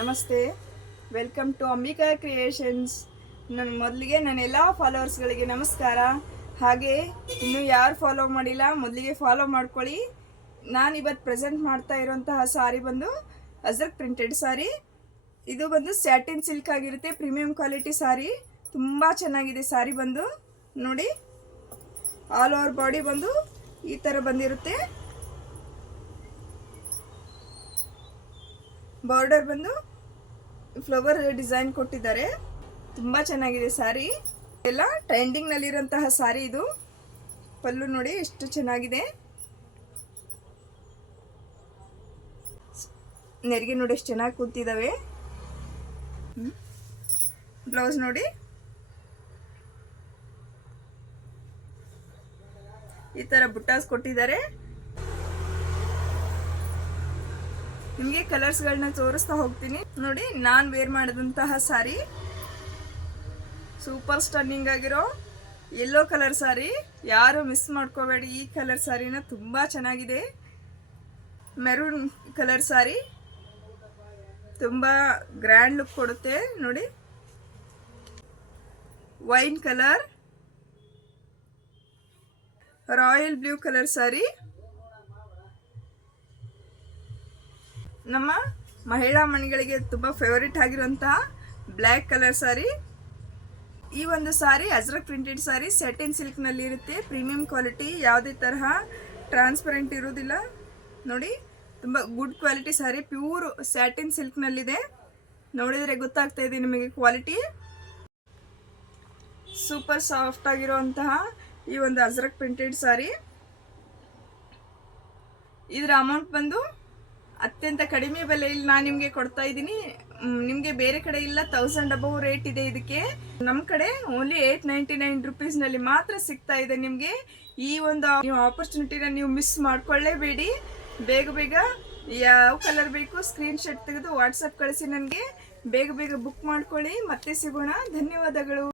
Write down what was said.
ನಮಸ್ತೆ, welcome to Ambika creations. ಮೊದಲಿಗೆ ನನ್ನೆಲ್ಲ ಫಾಲೋವರ್ಸ್ಗಳಿಗೆ ನಮಸ್ಕಾರ. ಹಾಗೆ ಇನ್ನೂ ಯಾರು ಫಾಲೋ ಮಾಡಿಲ್ಲ ಮೊದಲಿಗೆ ಫಾಲೋ ಮಾಡ್ಕೊಳ್ಳಿ. ನಾನು ಇವತ್ತು ಪ್ರೆಸೆಂಟ್ ಮಾಡ್ತಾ ಇರೋಂತಹ ಸಾರಿ ಬಂದು ಅಜ್ರಕ್ ಪ್ರಿಂಟೆಡ್ ಸಾರಿ. ಇದು ಬಂದು ಸ್ಯಾಟಿನ್ ಸಿಲ್ಕ್ ಆಗಿರುತ್ತೆ, ಪ್ರೀಮಿಯಂ ಕ್ವಾಲಿಟಿ ಸಾರಿ. ತುಂಬ ಚೆನ್ನಾಗಿದೆ ಸಾರಿ ಬಂದು ನೋಡಿ. ಆಲ್ ಓವರ್ ಬಾಡಿ ಬಂದು ಈ ಥರ ಬಂದಿರುತ್ತೆ. ಬಾರ್ಡರ್ ಬಂದು ಫ್ಲವರ್ ಡಿಸೈನ್ ಕೊಟ್ಟಿದ್ದಾರೆ. ತುಂಬ ಚೆನ್ನಾಗಿದೆ ಸಾರಿ. ಎಲ್ಲ ಟ್ರೆಂಡಿಂಗ್ನಲ್ಲಿರೋಂತಹ ಸಾರಿ ಇದು. ಪಲ್ಲು ನೋಡಿ ಎಷ್ಟು ಚೆನ್ನಾಗಿದೆ. ನೆರಿಗೆ ನೋಡಿ ಎಷ್ಟು ಚೆನ್ನಾಗಿ ಕೂತಿದ್ದಾವೆ. ಬ್ಲೌಸ್ ನೋಡಿ ಈ ಥರ ಬುಟ್ಟಾಸ್ ಕೊಟ್ಟಿದ್ದಾರೆ. ನಿಮಗೆ ಕಲರ್ಸ್ಗಳನ್ನ ತೋರಿಸ್ತಾ ಹೋಗ್ತೀನಿ ನೋಡಿ. ನಾನು ವೇರ್ ಮಾಡಿದಂತಹ ಸಾರಿ ಸೂಪರ್ ಸ್ಟನ್ನಿಂಗ್ ಆಗಿರೋ ಯೆಲ್ಲೋ ಕಲರ್ ಸಾರಿ. ಯಾರು ಮಿಸ್ ಮಾಡ್ಕೋಬೇಡಿ, ಈ ಕಲರ್ ಸಾರಿನ ತುಂಬ ಚೆನ್ನಾಗಿದೆ. ಮೆರೂನ್ ಕಲರ್ ಸಾರಿ ತುಂಬ ಗ್ರ್ಯಾಂಡ್ ಲುಕ್ ಕೊಡುತ್ತೆ ನೋಡಿ. Wine colour, royal blue colour sari. ನಮ್ಮ ಮಹಿಳಾ ಮಣಿಗಳಿಗೆ ತುಂಬ ಫೇವರಿಟ್ ಆಗಿರುವಂತಹ ಬ್ಲ್ಯಾಕ್ ಕಲರ್ ಸಾರಿ. ಈ ಒಂದು ಸಾರಿ ಅಜ್ರಕ್ ಪ್ರಿಂಟೆಡ್ ಸಾರಿ, ಸ್ಯಾಟಿನ್ ಸಿಲ್ಕ್ನಲ್ಲಿ ಇರುತ್ತೆ. ಪ್ರೀಮಿಯಂ ಕ್ವಾಲಿಟಿ, ಯಾವುದೇ ತರಹ ಟ್ರಾನ್ಸ್ಪರೆಂಟ್ ಇರೋದಿಲ್ಲ ನೋಡಿ. ತುಂಬ ಗುಡ್ ಕ್ವಾಲಿಟಿ ಸಾರಿ, ಪ್ಯೂರ್ ಸ್ಯಾಟಿನ್ ಸಿಲ್ಕ್ನಲ್ಲಿದೆ. ನೋಡಿದರೆ ಗೊತ್ತಾಗ್ತಾ ಇದೆ ನಿಮಗೆ ಕ್ವಾಲಿಟಿ. ಸೂಪರ್ ಸಾಫ್ಟ್ ಆಗಿರುವಂತಹ ಈ ಒಂದು ಅಜ್ರಕ್ ಪ್ರಿಂಟೆಡ್ ಸಾರಿ. ಇದರ ಅಮೌಂಟ್ ಬಂದು ಅತ್ಯಂತ ಕಡಿಮೆ ಬೆಲೆಯಲ್ಲಿ ನಾನು ನಿಮಗೆ ಕೊಡ್ತಾ ಇದ್ದೀನಿ. ನಿಮಗೆ ಬೇರೆ ಕಡೆ ಇಲ್ಲ, 1000 ಅಬೌವ್ ರೇಟ್ ಇದೆ ಇದಕ್ಕೆ. ನಮ್ಮ ಕಡೆ ಓನ್ಲಿ 899 ರುಪೀಸ್ನಲ್ಲಿ ಮಾತ್ರ ಸಿಗ್ತಾ ಇದೆ ನಿಮಗೆ. ಈ ಒಂದು ಆಪರ್ಚುನಿಟಿನ ನೀವು ಮಿಸ್ ಮಾಡ್ಕೊಳ್ಳೇಬೇಡಿ. ಬೇಗ ಬೇಗ ಯಾವ ಕಲರ್ ಬೇಕು ಸ್ಕ್ರೀನ್ಶಾಟ್ ತೆಗೆದು ವಾಟ್ಸಪ್ ಕಳಿಸಿ ನನಗೆ. ಬೇಗ ಬೇಗ ಬುಕ್ ಮಾಡ್ಕೊಳ್ಳಿ. ಮತ್ತೆ ಸಿಗೋಣ. ಧನ್ಯವಾದಗಳು.